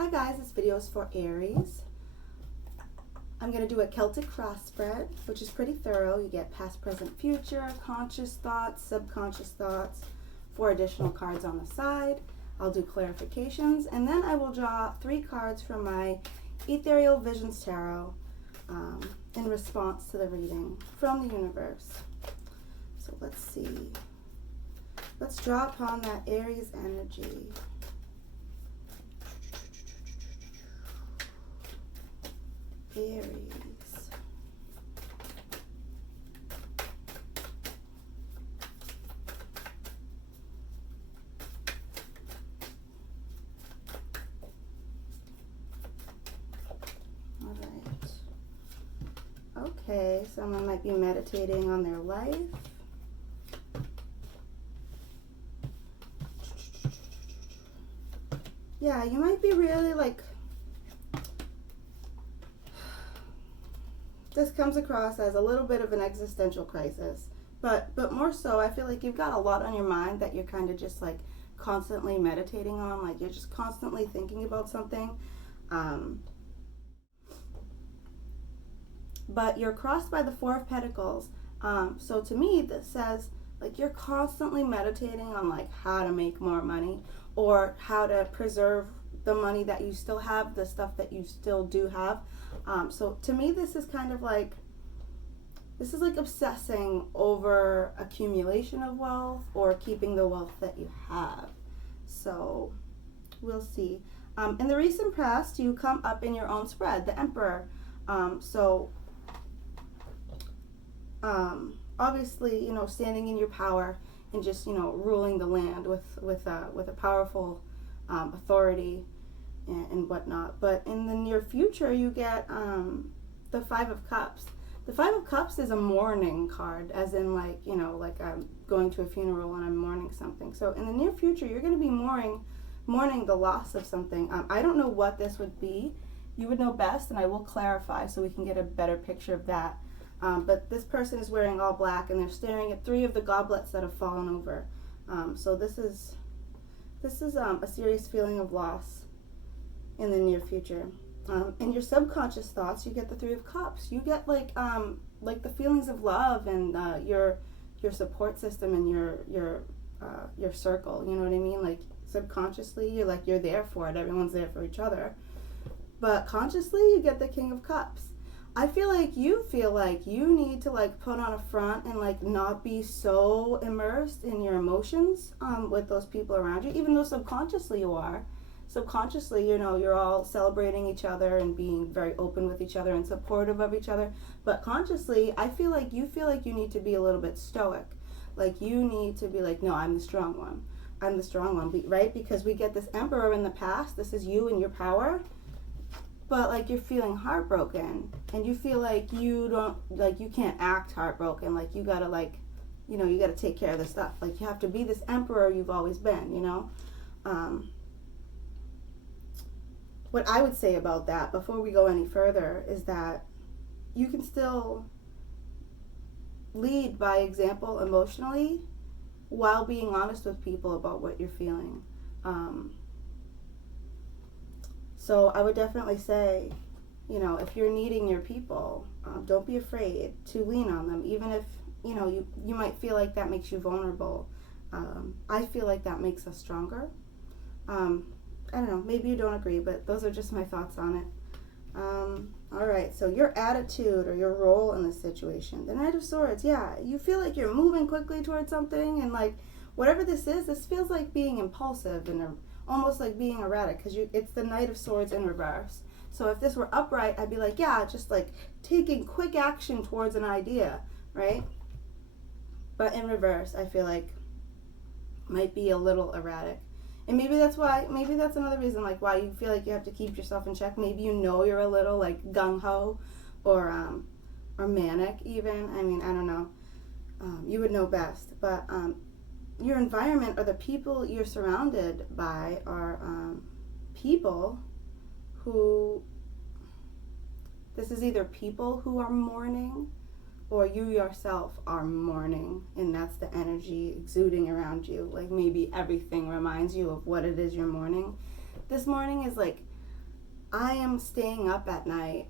Hi guys, this video is for Aries. I'm going to do a Celtic cross spread, which is pretty thorough. You get past, present, future, conscious thoughts, subconscious thoughts, 4 additional cards on the side. I'll do clarifications, and then I will draw 3 cards from my Ethereal Visions Tarot in response to the reading from the universe. So let's see. Let's draw upon that Aries energy. Aries. All right. Okay, someone might be meditating on their life. Yeah, you might be really like, this comes across as a little bit of an existential crisis, but more so, I feel like you've got a lot on your mind that you're kind of just like constantly meditating on, like you're just constantly thinking about something. But you're crossed by the 4 of Pentacles. So to me, this says like you're constantly meditating on like how to make more money or how to preserve the money that you still have, the stuff that you still do have. So to me, this is kind of like, this is like obsessing over accumulation of wealth or keeping the wealth that you have. So we'll see. In the recent past, you come up in your own spread, the Emperor. Obviously, you know, standing in your power and just, you know, ruling the land with a powerful authority and whatnot. But in the near future, you get the 5 of Cups. The 5 of Cups is a mourning card, as in like, you know, like I'm going to a funeral and I'm mourning something. So in the near future, you're going to be mourning the loss of something. I don't know what this would be. You would know best, and I will clarify so we can get a better picture of that. But this person is wearing all black and they're staring at 3 of the goblets that have fallen over. So this is a serious feeling of loss in the near future. In your subconscious thoughts, you get the 3 of Cups. You get like the feelings of love and your support system and your circle. You know what I mean? Like subconsciously, you're there for it. Everyone's there for each other. But consciously, you get the King of Cups. I feel like you need to like put on a front and like not be so immersed in your emotions with those people around you, even though subconsciously you are. Subconsciously, you know, you're all celebrating each other and being very open with each other and supportive of each other. But consciously, I feel like you need to be a little bit stoic. Like you need to be like, no, I'm the strong one. I'm the strong one, right? Because we get this Emperor in the past. This is you and your power. But like you're feeling heartbroken and you feel like you can't act heartbroken. Like you gotta like, you know, you gotta take care of the stuff. Like you have to be this emperor you've always been, you know. What I would say about that before we go any further is that you can still lead by example emotionally while being honest with people about what you're feeling. So I would definitely say, you know, if you're needing your people, don't be afraid to lean on them, even if, you know, you might feel like that makes you vulnerable. I feel like that makes us stronger. I don't know, maybe you don't agree, but those are just my thoughts on it. All right, so your attitude or your role in this situation. The Knight of Swords, yeah, you feel like you're moving quickly towards something, and like whatever this is, this feels like being impulsive and almost like being erratic, because it's the Knight of Swords in reverse. So if this were upright, I'd be like, yeah, just like taking quick action towards an idea, right? But in reverse, I feel like might be a little erratic. And maybe that's another reason like why you feel like you have to keep yourself in check. Maybe you know you're a little like gung-ho or manic even. I mean, I don't know. You would know best. But your environment or the people you're surrounded by are people who, this is either people who are mourning or you yourself are mourning, and that's the energy exuding around you. Like maybe everything reminds you of what it is you're mourning. This mourning is like I am staying up at night.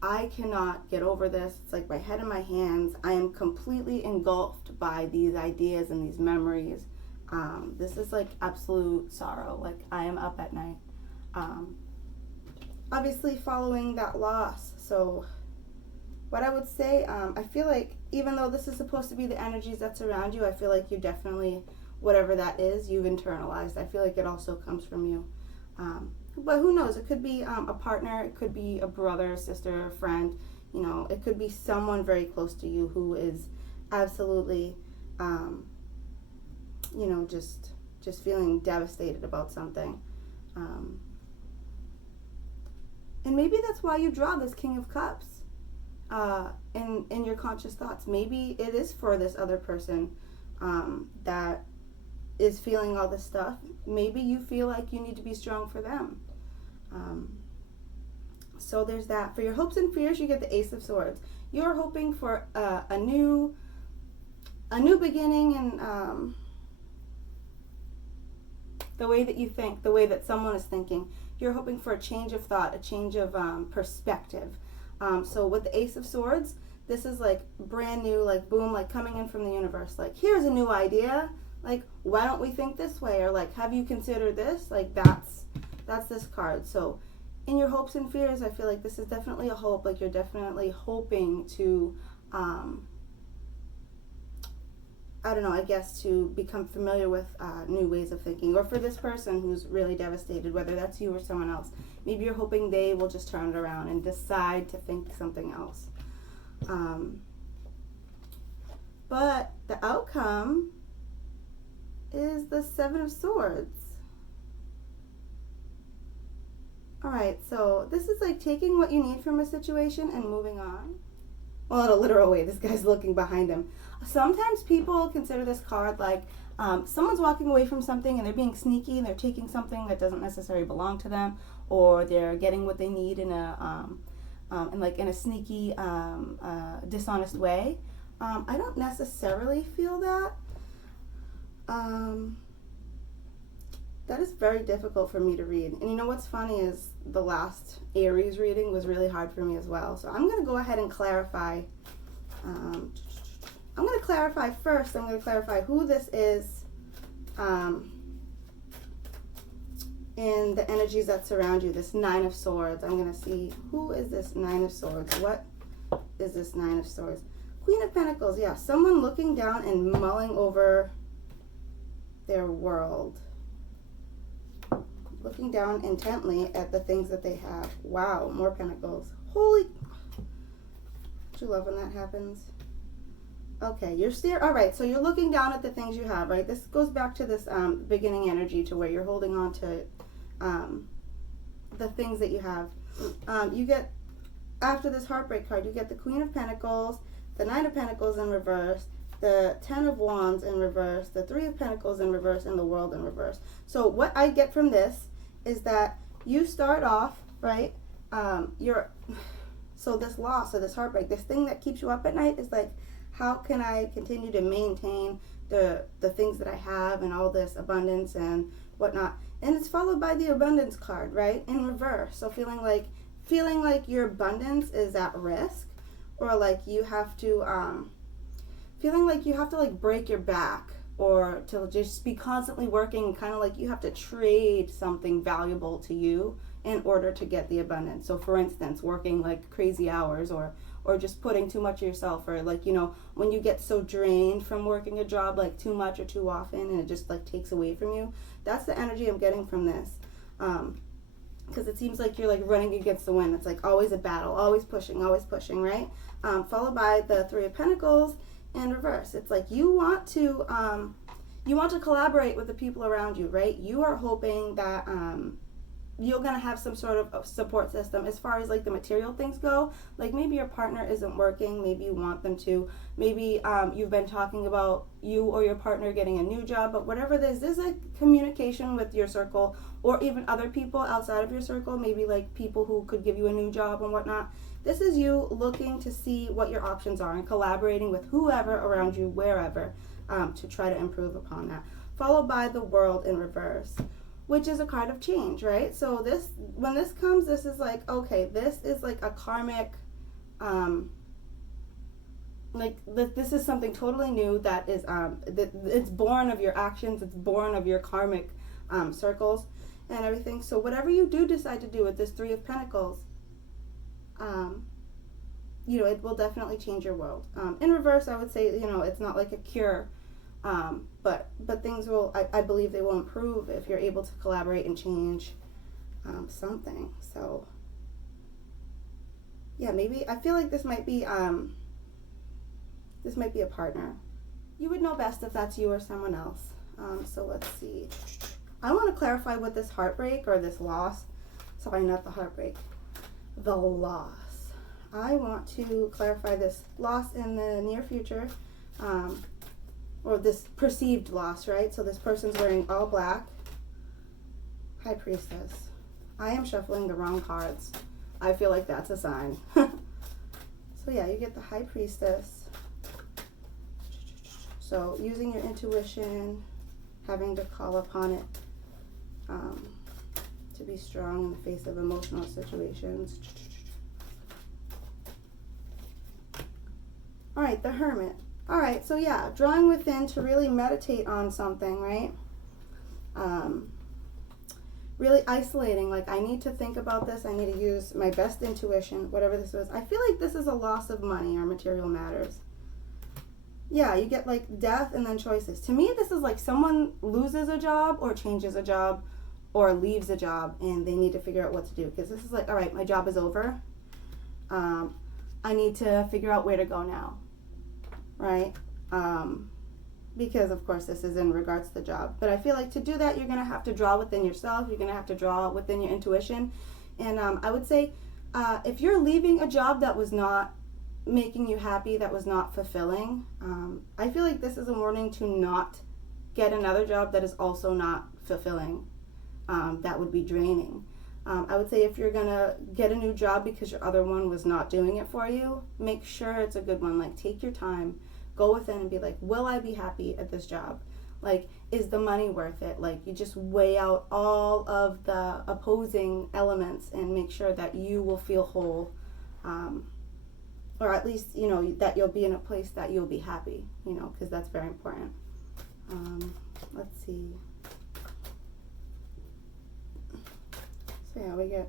I cannot get over this. It's like my head in my hands. I am completely engulfed by these ideas and these memories. This is like absolute sorrow. Like I am up at night. Obviously following that loss. So what I would say, I feel like even though this is supposed to be the energies that surround you, I feel like you definitely, whatever that is, you've internalized. I feel like it also comes from you. But who knows? It could be a partner. It could be a brother, sister, a friend. You know, it could be someone very close to you who is absolutely, you know, just feeling devastated about something. And maybe that's why you draw this King of Cups in your conscious thoughts. Maybe it is for this other person that is feeling all this stuff. Maybe you feel like you need to be strong for them. So there's that. For your hopes and fears, you get the Ace of Swords. You're hoping for a new beginning and the way that you think, the way that someone is thinking. You're hoping for a change of thought, a change of perspective. So with the Ace of Swords, this is like brand new, like boom, like coming in from the universe. Like, here's a new idea. Like, why don't we think this way? Or like, have you considered this? Like, that's this card. So in your hopes and fears, I feel like this is definitely a hope. Like, you're definitely hoping to, I don't know, I guess to become familiar with new ways of thinking. Or for this person who's really devastated, whether that's you or someone else, maybe you're hoping they will just turn it around and decide to think something else. But the outcome is the Seven of Swords. Alright, so this is like taking what you need from a situation and moving on. Well, in a literal way, this guy's looking behind him. Sometimes people consider this card like someone's walking away from something and they're being sneaky and they're taking something that doesn't necessarily belong to them, or they're getting what they need in a sneaky, dishonest way. I don't necessarily feel that. That is very difficult for me to read. And you know what's funny is the last Aries reading was really hard for me as well. So I'm going to go ahead and clarify. I'm going to clarify first. I'm going to clarify who this is in the energies that surround you. This Nine of Swords. I'm going to see who is this Nine of Swords. What is this Nine of Swords? Queen of Pentacles. Yeah, someone looking down and mulling over their world. Looking down intently at the things that they have. Wow, more pentacles. Holy, don't you love when that happens? Okay, you're all right, so you're looking down at the things you have, right? This goes back to this beginning energy, to where you're holding on to the things that you have. You get, after this heartbreak card, you get the Queen of Pentacles, the Nine of Pentacles in reverse, the Ten of Wands in reverse, the Three of Pentacles in reverse, and the World in reverse. So what I get from this is that you start off, right, so this loss or this heartbreak, this thing that keeps you up at night is like, how can I continue to maintain the things that I have and all this abundance and whatnot? And it's followed by the Abundance card, right, in reverse. So feeling like your abundance is at risk, or like you have to, feeling like you have to like break your back, or to just be constantly working, kind of like you have to trade something valuable to you in order to get the abundance. So for instance, working like crazy hours, or just putting too much of yourself, or like, you know, when you get so drained from working a job like too much or too often, and it just like takes away from you. That's the energy I'm getting from this. Because it seems like you're like running against the wind. It's like always a battle, always pushing, right? Followed by the Three of Pentacles in reverse. It's like you want to collaborate with the people around you, right? You are hoping that you're going to have some sort of support system as far as like the material things go. Like maybe your partner isn't working, maybe you want them to, maybe you've been talking about you or your partner getting a new job, but whatever it is, there's a communication with your circle, or even other people outside of your circle, maybe like people who could give you a new job and whatnot. This is you looking to see what your options are and collaborating with whoever around you, wherever, to try to improve upon that. Followed by the World in reverse. which is a card of change, right? So this, when this comes, this is like, okay, this is like a karmic, this is something totally new that is, it's born of your actions, it's born of your karmic circles and everything. So whatever you do decide to do with this Three of Pentacles, you know, it will definitely change your world. In reverse, I would say, you know, it's not like a cure, but things will, I believe they will improve if you're able to collaborate and change something. So yeah, maybe, I feel like this might be a partner. You would know best if that's you or someone else. So let's see. I want to clarify what this heartbreak or this loss, sorry, not the heartbreak, the loss. I want to clarify this loss in the near future, or this perceived loss, right? So this person's wearing all black. High Priestess. I am shuffling the wrong cards. I feel like that's a sign. So yeah, you get the High Priestess. So using your intuition, having to call upon it to be strong in the face of emotional situations. All right, the Hermit. All right, so yeah, drawing within to really meditate on something, right? Really isolating, like I need to think about this, I need to use my best intuition, whatever this is. I feel like this is a loss of money or material matters. Yeah, you get like death and then choices. To me, this is like someone loses a job or changes a job or leaves a job and they need to figure out what to do. Because this is like, all right, my job is over. I need to figure out where to go now, right? Because of course this is in regards to the job. But I feel like to do that, you're going to have to draw within yourself. You're going to have to draw within your intuition. And I would say if you're leaving a job that was not making you happy, that was not fulfilling, I feel like this is a warning to not get another job that is also not fulfilling. That would be draining. I would say if you're gonna get a new job because your other one was not doing it for you, make sure it's a good one. Like take your time, go within and be like, will I be happy at this job? Like, is the money worth it? Like, you just weigh out all of the opposing elements and make sure that you will feel whole. Or at least, you know, that you'll be in a place that you'll be happy, you know, because that's very important. Let's see. So yeah, we get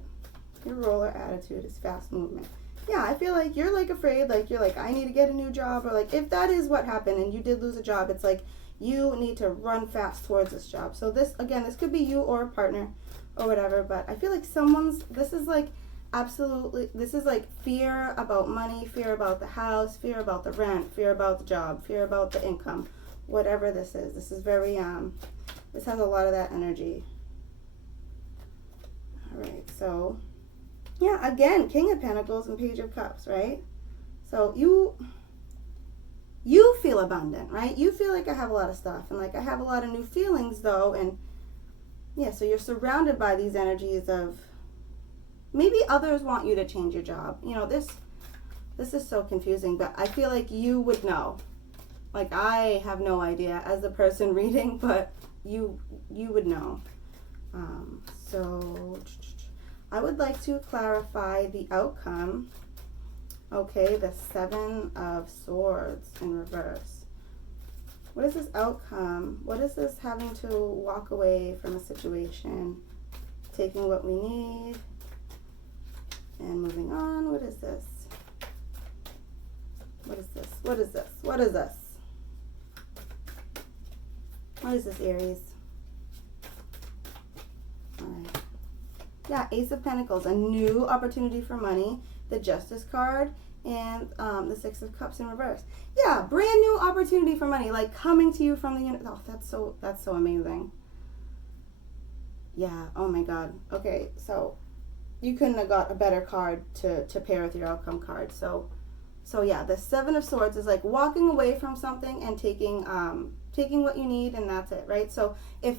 your roller attitude is fast movement. Yeah, I feel like you're like afraid, like you're like, I need to get a new job, or like if that is what happened and you did lose a job, it's like you need to run fast towards this job. So this, again, this could be you or a partner or whatever, but I feel like this is like absolutely, this is like fear about money, fear about the house, fear about the rent, fear about the job, fear about the income, whatever this is. This is very, this has a lot of that energy. All right, so yeah, again, King of Pentacles and Page of Cups, right? So you feel abundant, right? You feel like I have a lot of stuff and like I have a lot of new feelings though. And yeah, so you're surrounded by these energies of maybe others want you to change your job. You know, this is so confusing, but I feel like you would know. Like I have no idea as the person reading, but you would know. So I would like to clarify the outcome. Okay, the Seven of Swords in reverse. What is this outcome? What is this having to walk away from a situation? Taking what we need and moving on. What is this? What is this? What is this? What is this? What is this, Aries? All right. Yeah, Ace of Pentacles, a new opportunity for money, the Justice card, and the Six of Cups in reverse. Yeah, brand new opportunity for money, like coming to you from the universe. Oh, that's so amazing. Yeah, oh my God. Okay, so you couldn't have got a better card to pair with your outcome card. So yeah, the Seven of Swords is like walking away from something and taking what you need, and that's it, right? So if,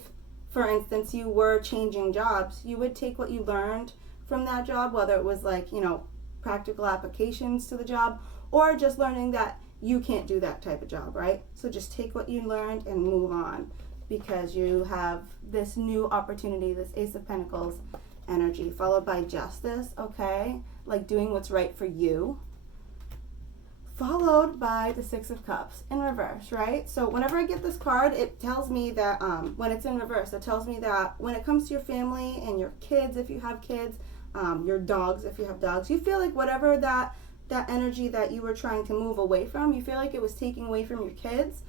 for instance, you were changing jobs, you would take what you learned from that job, whether it was like, you know, practical applications to the job or just learning that you can't do that type of job, right? So just take what you learned and move on. because you have this new opportunity, this Ace of Pentacles energy, followed by Justice, okay? Like doing what's right for you. Followed by the Six of Cups in reverse, right? So whenever I get this card, it tells me that when it's in reverse, it tells me that when it comes to your family and your kids, if you have kids, your dogs, if you have dogs, you feel like whatever that energy that you were trying to move away from, you feel like it was taking away from your kids.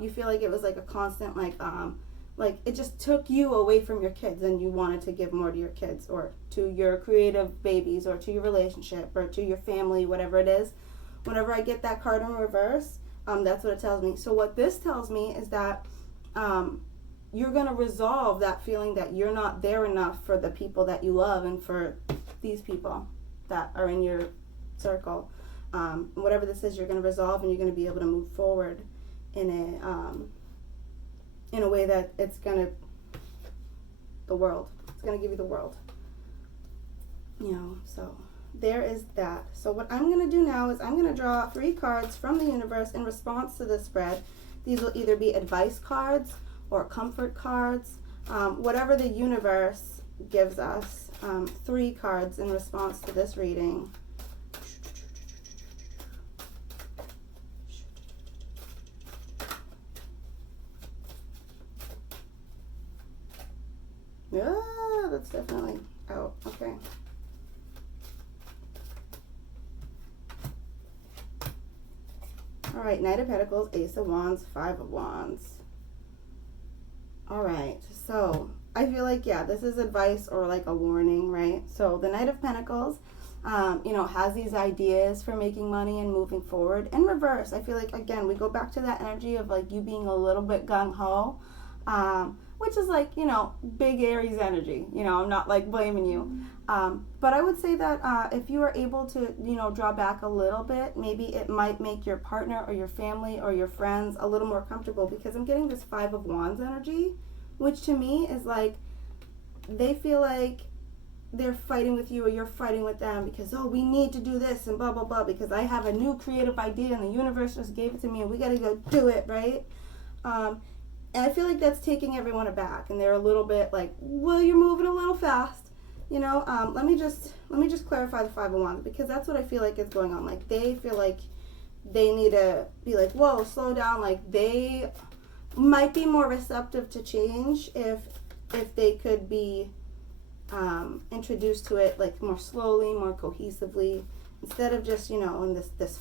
You feel like it was like a constant, like it just took you away from your kids, and you wanted to give more to your kids or to your creative babies or to your relationship or to your family, whatever it is. Whenever I get that card in reverse, that's what it tells me. So what this tells me is that you're going to resolve that feeling that you're not there enough for the people that you love and for these people that are in your circle. Whatever this is, you're going to resolve, and you're going to be able to move forward in a way that it's going to, it's going to give you the world. You know, so there is that. So what I'm going to do now is I'm going to draw 3 cards from the universe in response to this spread. These will either be advice cards or comfort cards, whatever the universe gives us. 3 cards in response to this reading. Yeah, that's definitely out. Okay. All right, Knight of Pentacles, Ace of Wands, 5 of Wands. All right, so I feel like, yeah, this is advice or like a warning, right? So the Knight of Pentacles, you know, has these ideas for making money and moving forward. In reverse, I feel like, again, we go back to that energy of like you being a little bit gung-ho, which is like, you know, big Aries energy. You know, I'm not like blaming you. But I would say that if you are able to, you know, draw back a little bit, maybe it might make your partner or your family or your friends a little more comfortable, because I'm getting this 5 of Wands energy, which to me is like they feel like they're fighting with you or you're fighting with them because, oh, we need to do this and blah, blah, blah, because I have a new creative idea and the universe just gave it to me and we got to go do it, right? And I feel like that's taking everyone aback, and they're a little bit like, well, you're moving a little fast, you know. Let me just clarify the 5 of Wands, because that's what I feel like is going on. Like they feel like they need to be like, whoa, slow down. Like they might be more receptive to change if they could be introduced to it like more slowly, more cohesively, instead of just, you know, in this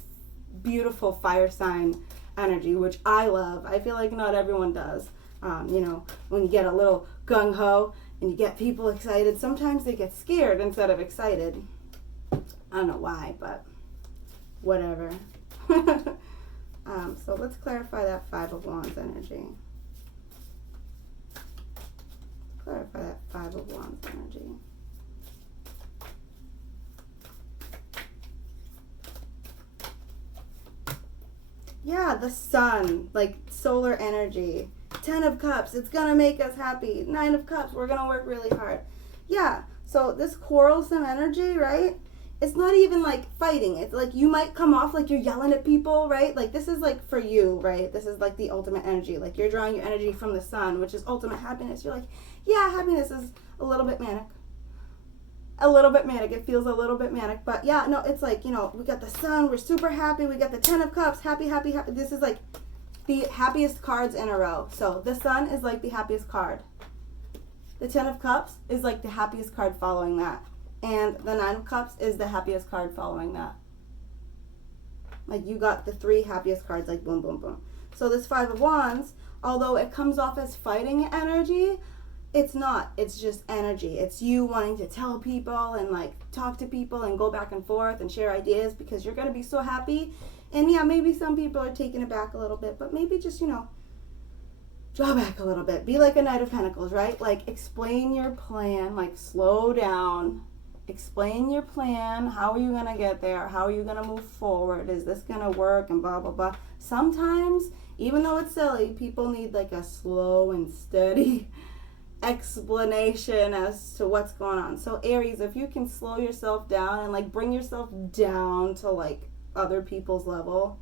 beautiful fire sign energy, which I love. I feel like not everyone does. You know, when you get a little gung-ho and you get people excited, sometimes they get scared instead of excited. I don't know why, but whatever. So let's clarify that 5 of Wands energy. Clarify that 5 of Wands energy. Yeah, the sun, like solar energy. 10 of Cups, it's gonna make us happy. 9 of Cups, we're gonna work really hard. Yeah, so this quarrelsome energy, right? It's not even like fighting. It's like you might come off like you're yelling at people, right? Like this is like for you, right? This is like the ultimate energy. Like you're drawing your energy from the sun, which is ultimate happiness. You're like, yeah, happiness is a little bit manic. A little bit manic. It feels a little bit manic. But yeah, no, it's like, you know, we got the sun. We're super happy. We got the 10 of Cups. Happy, happy, happy. This is like the happiest cards in a row. So the sun is like the happiest card. The 10 of Cups is like the happiest card following that. And the 9 of Cups is the happiest card following that. Like you got the 3 happiest cards, like boom, boom, boom. So this 5 of Wands, although it comes off as fighting energy, it's not. It's just energy. It's you wanting to tell people and like talk to people and go back and forth and share ideas because you're going to be so happy. And yeah, maybe some people are taking it back a little bit, but maybe just, you know, draw back a little bit. Be like a Knight of Pentacles, right? Like explain your plan, like slow down. Explain your plan. How are you going to get there? How are you going to move forward? Is this going to work? And blah, blah, blah. Sometimes, even though it's silly, people need like a slow and steady explanation as to what's going on. So Aries, if you can slow yourself down and like bring yourself down to like other people's level,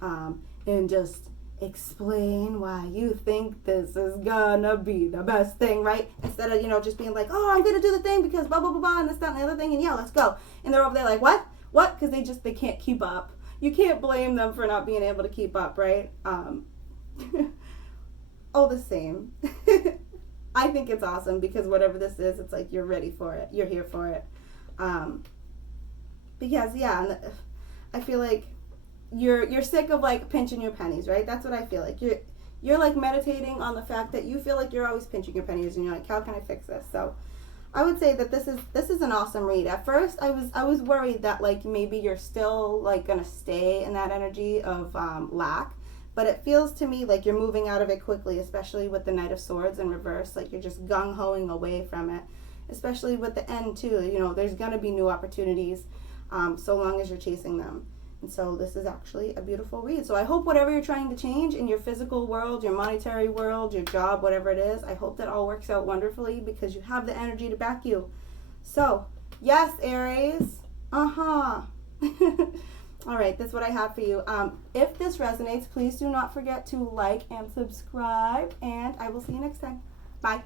and just explain why you think this is gonna be the best thing, right? Instead of, just being like, oh, I'm gonna do the thing because blah, blah, blah, blah, and this, that, and the other thing, and yeah, let's go. And they're over there like, what? Because they can't keep up. You can't blame them for not being able to keep up, right? All the same. I think it's awesome because whatever this is, it's like you're ready for it. You're here for it. Because, yeah, I feel like you're sick of like pinching your pennies, right? That's what I feel like. You're like meditating on the fact that you feel like you're always pinching your pennies and you're like, how can I fix this? So I would say that this is an awesome read. At first I was worried that like maybe you're still like gonna stay in that energy of lack, but it feels to me like you're moving out of it quickly, especially with the Knight of Swords in reverse. Like you're just gung-hoing away from it, especially with the end too. There's gonna be new opportunities so long as you're chasing them. And so this is actually a beautiful read. So I hope whatever you're trying to change in your physical world, your monetary world, your job, whatever it is, I hope that all works out wonderfully because you have the energy to back you. So, yes, Aries. All right, that's what I have for you. If this resonates, please do not forget to like and subscribe, and I will see you next time. Bye.